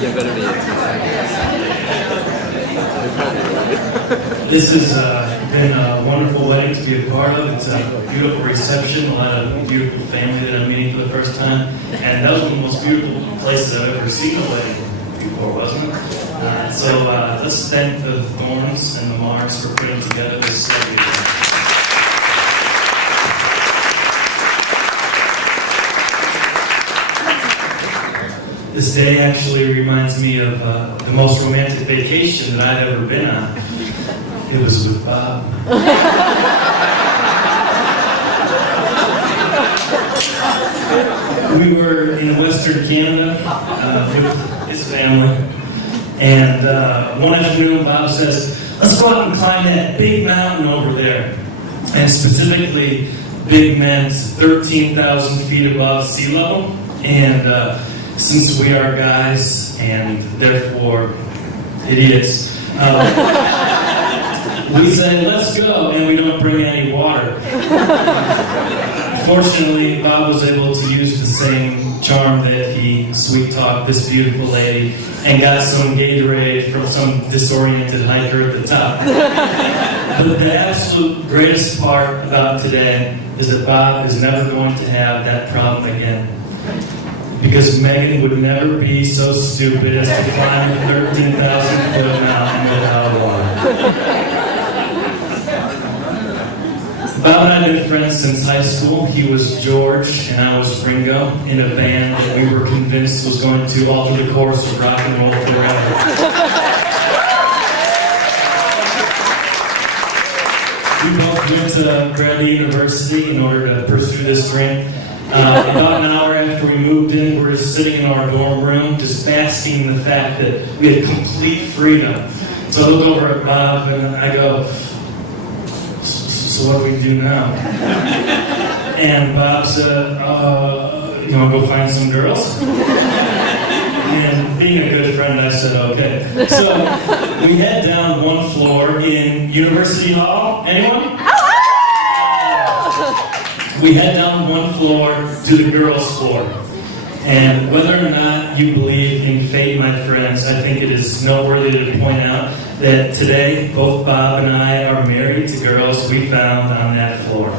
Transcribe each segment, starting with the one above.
You're gonna be. This has been a wonderful wedding to be a part of. It's a beautiful reception, a lot of beautiful family that I'm meeting for the first time. And that was one of the most beautiful places I've ever seen a wedding before, wasn't it? So let's thank the Thorns and the Mahers for putting together this celebration. This day actually reminds me of the most romantic vacation that I've ever been on. It was with Bob. We were in Western Canada with his family, and one afternoon Bob says, let's go out and climb that big mountain over there. And specifically, big meant 13,000 feet above sea level. And since we are guys and therefore idiots, we say, let's go, and we don't bring any water. Fortunately, Bob was able to use the same charm that he sweet-talked this beautiful lady and got some Gatorade from some disoriented hiker at the top. But the absolute greatest part about today is that Bob is never going to have that problem again. Because Meghan would never be so stupid as to climb a 13,000-foot mountain without water. Bob and I have been friends since high school. He was George and I was Ringo in a band that we were convinced was going to alter the course of rock and roll forever. We both went to Bradley University in order to pursue this dream. About an hour after we moved in, we were sitting in our dorm room just basking in the fact that we had complete freedom. So I look over at Bob and I go, so what do we do now? And Bob said, you want to go find some girls? And being a good friend, I said, okay. So we head down one floor in University Hall. Anyone? We head down one floor to the girls' floor. And whether or not you believe in fate, my friends, I think it is noteworthy to point out that today, both Bob and I are married to girls we found on that floor.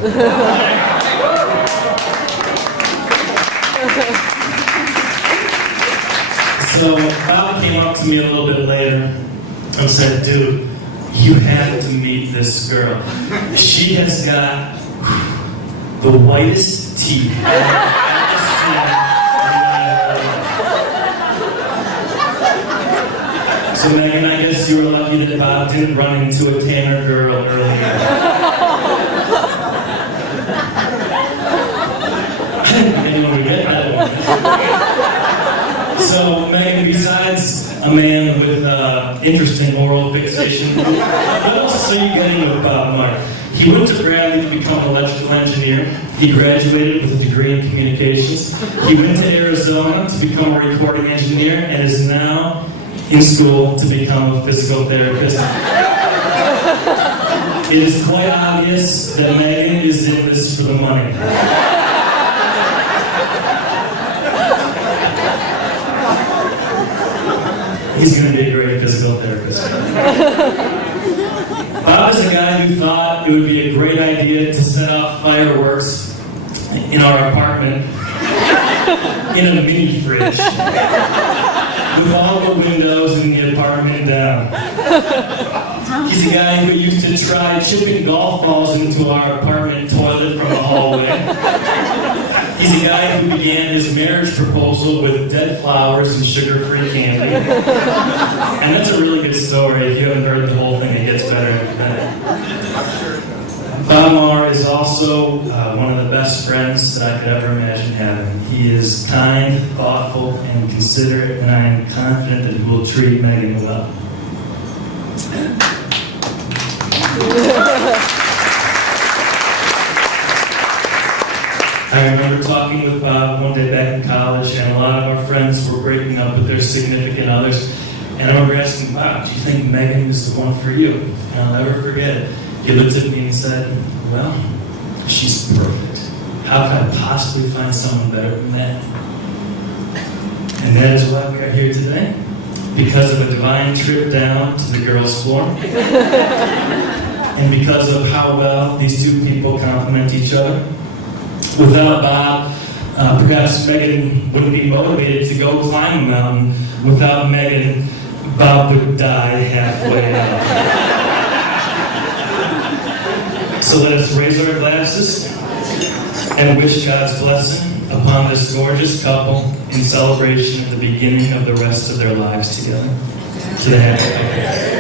So Bob came up to me a little bit later and said, dude, you have to meet this girl. She has got the whitest teeth I've ever seen in my life. So Meghan, I guess you were lucky that Bob didn't run into a Tanner girl earlier. Anyone we get? I don't know. So Meghan, besides a man with interesting oral fixation, what else are you getting with Bob Maher? He went to Bradley to become an electrical engineer. He graduated with a degree in communications. He went to Arizona to become a recording engineer and is now in school to become a physical therapist. It is quite obvious that Meghan is in this for the money. He's going to be a great physical therapist. Bob is a guy who thought it would be a great idea to set off fireworks in our apartment in a mini fridge with all the windows in the apartment down. He's a guy who used to try chipping golf balls into our apartment toilet from the hallway. He's a guy who began his marriage proposal with dead flowers and sugar-free candy. And that's a really good story. If you haven't heard the whole thing, it gets better after that. Bob Maher is also one of the best friends that I could ever imagine having. He is kind, thoughtful, and considerate, and I am confident that he will treat Meghan well. I remember talking with Bob one day back in college, and a lot of our friends were breaking up with their significant others. And I remember asking Bob, do you think Meghan is the one for you? And I'll never forget it. He looked at me and said, well, she's perfect. How could I possibly find someone better than that? And that is why we are here today. because of a divine trip down to the girls' floor, and because of how well these two people complement each other. Without Bob, perhaps Meghan wouldn't be motivated to go climb a mountain. Without Meghan, Bob would die halfway up. So let us raise our glasses and wish God's blessing upon this gorgeous couple in celebration of the beginning of the rest of their lives together. To the happy couple.